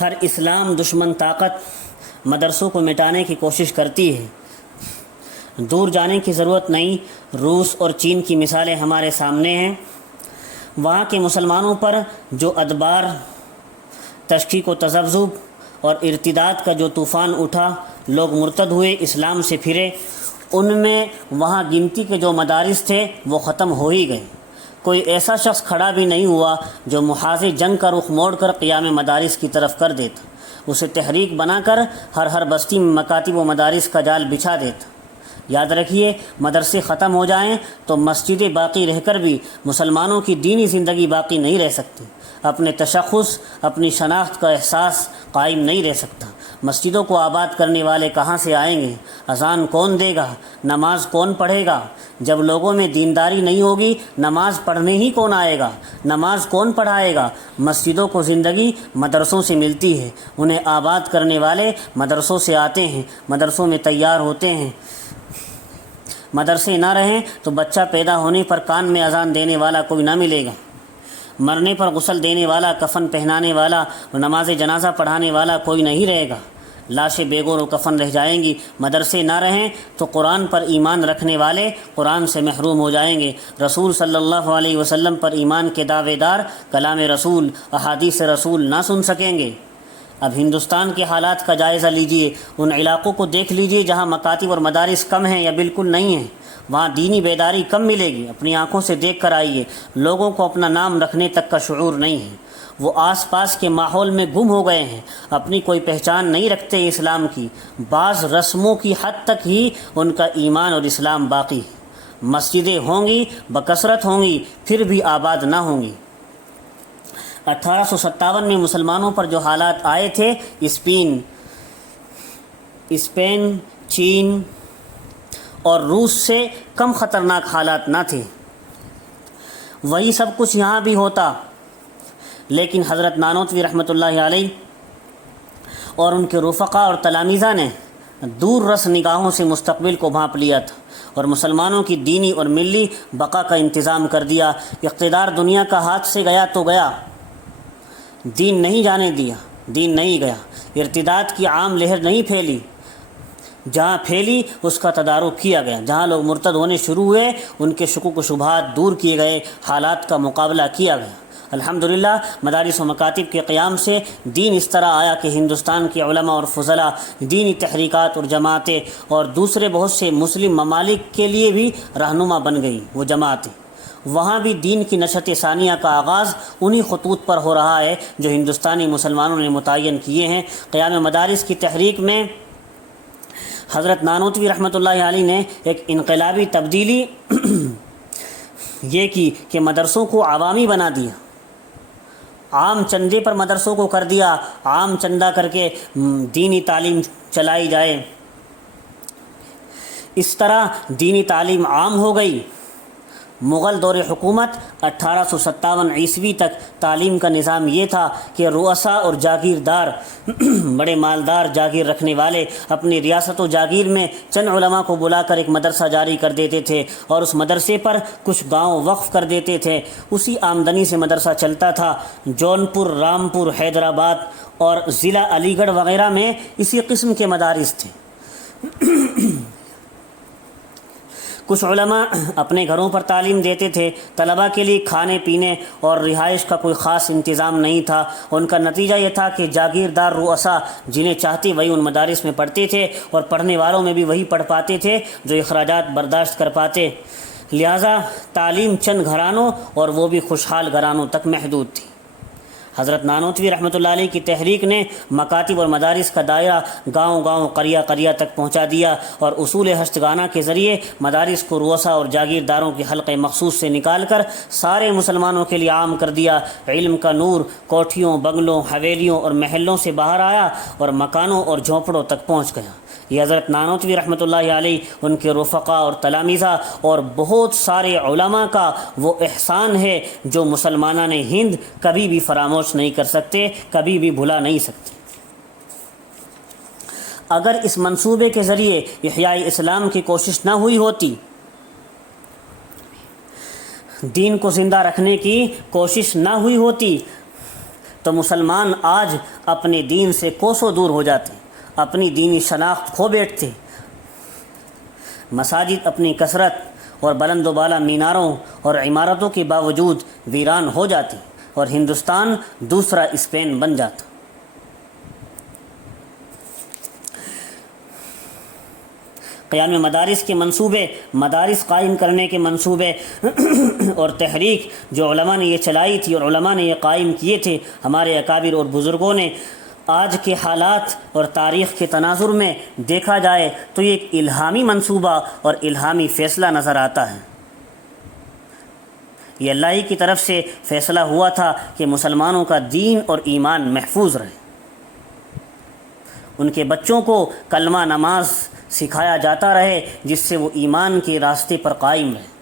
ہر اسلام دشمن طاقت مدرسوں کو مٹانے کی کوشش کرتی ہے۔ دور جانے کی ضرورت نہیں، روس اور چین کی مثالیں ہمارے سامنے ہیں۔ وہاں کے مسلمانوں پر جو ادبار، تشکیک و تذبذب اور ارتداد کا جو طوفان اٹھا، لوگ مرتد ہوئے، اسلام سے پھرے، ان میں وہاں گنتی کے جو مدارس تھے وہ ختم ہو ہی گئے۔ کوئی ایسا شخص کھڑا بھی نہیں ہوا جو محاذ جنگ کا رخ موڑ کر قیام مدارس کی طرف کر دیتا، اسے تحریک بنا کر ہر بستی میں مکاتب و مدارس کا جال بچھا دیتا۔ یاد رکھیے، مدرسے ختم ہو جائیں تو مسجدیں باقی رہ کر بھی مسلمانوں کی دینی زندگی باقی نہیں رہ سکتی، اپنے تشخص، اپنی شناخت کا احساس قائم نہیں رہ سکتا۔ مسجدوں کو آباد کرنے والے کہاں سے آئیں گے؟ اذان کون دے گا؟ نماز کون پڑھے گا؟ جب لوگوں میں دینداری نہیں ہوگی، نماز پڑھنے ہی کون آئے گا؟ نماز کون پڑھائے گا؟ مسجدوں کو زندگی مدرسوں سے ملتی ہے، انہیں آباد کرنے والے مدرسوں سے آتے ہیں، مدرسوں میں تیار ہوتے ہیں۔ مدرسے نہ رہیں تو بچہ پیدا ہونے پر کان میں اذان دینے والا کوئی نہ ملے گا، مرنے پر غسل دینے والا، کفن پہنانے والا، نماز جنازہ پڑھانے والا کوئی نہیں رہے گا، لاشیں بے گور و کفن رہ جائیں گی۔ مدرسے نہ رہیں تو قرآن پر ایمان رکھنے والے قرآن سے محروم ہو جائیں گے، رسول صلی اللہ علیہ وسلم پر ایمان کے دعوے دار کلام رسول، احادیث رسول نہ سن سکیں گے۔ اب ہندوستان کے حالات کا جائزہ لیجئے، ان علاقوں کو دیکھ لیجئے جہاں مکاتب اور مدارس کم ہیں یا بالکل نہیں ہیں، وہاں دینی بیداری کم ملے گی۔ اپنی آنکھوں سے دیکھ کر آئیے، لوگوں کو اپنا نام رکھنے تک کا شعور نہیں ہے، وہ آس پاس کے ماحول میں گم ہو گئے ہیں، اپنی کوئی پہچان نہیں رکھتے اسلام کی، بعض رسموں کی حد تک ہی ان کا ایمان اور اسلام باقی ہے۔ مسجدیں ہوں گی، بکثرت ہوں گی، پھر بھی آباد نہ ہوں گی۔ 1857 میں مسلمانوں پر جو حالات آئے تھے، اسپین، چین اور روس سے کم خطرناک حالات نہ تھے۔ وہی سب کچھ یہاں بھی ہوتا، لیکن حضرت نانوتوی رحمۃ اللہ علیہ اور ان کے رفقا اور تلامذہ نے دور رس نگاہوں سے مستقبل کو بھانپ لیا تھا اور مسلمانوں کی دینی اور ملی بقا کا انتظام کر دیا۔ اقتدار دنیا کا ہاتھ سے گیا تو گیا، دین نہیں جانے دیا، دین نہیں گیا، ارتداد کی عام لہر نہیں پھیلی، جہاں پھیلی اس کا تدارک کیا گیا، جہاں لوگ مرتد ہونے شروع ہوئے ان کے شکوک و شبہات دور کیے گئے، حالات کا مقابلہ کیا گیا۔ الحمدللہ مدارس و مکاتب کے قیام سے دین اس طرح آیا کہ ہندوستان کے علماء اور فضلاء، دینی تحریکات اور جماعتیں اور دوسرے بہت سے مسلم ممالک کے لیے بھی رہنما بن گئی وہ جماعتیں۔ وہاں بھی دین کی نشت ثانیہ کا آغاز انہی خطوط پر ہو رہا ہے جو ہندوستانی مسلمانوں نے متعین کیے ہیں۔ قیام مدارس کی تحریک میں حضرت نانوتوی رحمۃ اللہ علیہ نے ایک انقلابی تبدیلی یہ کی کہ مدرسوں کو عوامی بنا دیا، عام چندے پر مدرسوں کو کر دیا، عام چندہ کر کے دینی تعلیم چلائی جائے۔ اس طرح دینی تعلیم عام ہو گئی۔ مغل دور حکومت 1857 عیسوی تک تعلیم کا نظام یہ تھا کہ رؤساء اور جاگیردار، بڑے مالدار جاگیر رکھنے والے اپنی ریاست و جاگیر میں چند علماء کو بلا کر ایک مدرسہ جاری کر دیتے تھے اور اس مدرسے پر کچھ گاؤں وقف کر دیتے تھے، اسی آمدنی سے مدرسہ چلتا تھا۔ جونپور، رامپور، حیدرآباد اور ضلع علی گڑھ وغیرہ میں اسی قسم کے مدارس تھے۔ کچھ علماء اپنے گھروں پر تعلیم دیتے تھے، طلباء کے لیے کھانے پینے اور رہائش کا کوئی خاص انتظام نہیں تھا۔ ان کا نتیجہ یہ تھا کہ جاگیردار رؤساء جنہیں چاہتے وہی ان مدارس میں پڑھتے تھے اور پڑھنے والوں میں بھی وہی پڑھ پاتے تھے جو اخراجات برداشت کر پاتے، لہذا تعلیم چند گھرانوں اور وہ بھی خوشحال گھرانوں تک محدود تھی۔ حضرت نانوتوی رحمۃ اللہ علیہ کی تحریک نے مکاتب اور مدارس کا دائرہ گاؤں گاؤں، قریہ قریہ تک پہنچا دیا اور اصول ہشتگانہ کے ذریعے مدارس کو رؤساء اور جاگیرداروں کے حلقے مخصوص سے نکال کر سارے مسلمانوں کے لیے عام کر دیا۔ علم کا نور کوٹھیوں، بنگلوں، حویلیوں اور محلوں سے باہر آیا اور مکانوں اور جھونپڑوں تک پہنچ گیا۔ یہ حضرت نانوتوی رحمۃ اللہ علیہ، ان کے رفقا اور تلامذہ اور بہت سارے علماء کا وہ احسان ہے جو مسلمانان ہند کبھی بھی فراموش نہیں کر سکتے، کبھی بھی بھلا نہیں سکتے۔ اگر اس منصوبے کے ذریعے احیاء اسلام کی کوشش نہ ہوئی ہوتی، دین کو زندہ رکھنے کی کوشش نہ ہوئی ہوتی، تو مسلمان آج اپنے دین سے کوسوں دور ہو جاتے، اپنی دینی شناخت کھو بیٹھتے۔ مساجد اپنی کثرت اور بلند و بالا میناروں اور عمارتوں کے باوجود ویران ہو جاتی اور ہندوستان دوسرا اسپین بن جاتا۔ قیام مدارس کے منصوبے، مدارس قائم کرنے کے منصوبے اور تحریک جو علماء نے یہ چلائی تھی اور علماء نے یہ قائم کیے تھے، ہمارے اکابر اور بزرگوں نے، آج کے حالات اور تاریخ کے تناظر میں دیکھا جائے تو یہ ایک الہامی منصوبہ اور الہامی فیصلہ نظر آتا ہے۔ یہ اللہ ہی کی طرف سے فیصلہ ہوا تھا کہ مسلمانوں کا دین اور ایمان محفوظ رہے، ان کے بچوں کو کلمہ نماز سکھایا جاتا رہے جس سے وہ ایمان کے راستے پر قائم رہے۔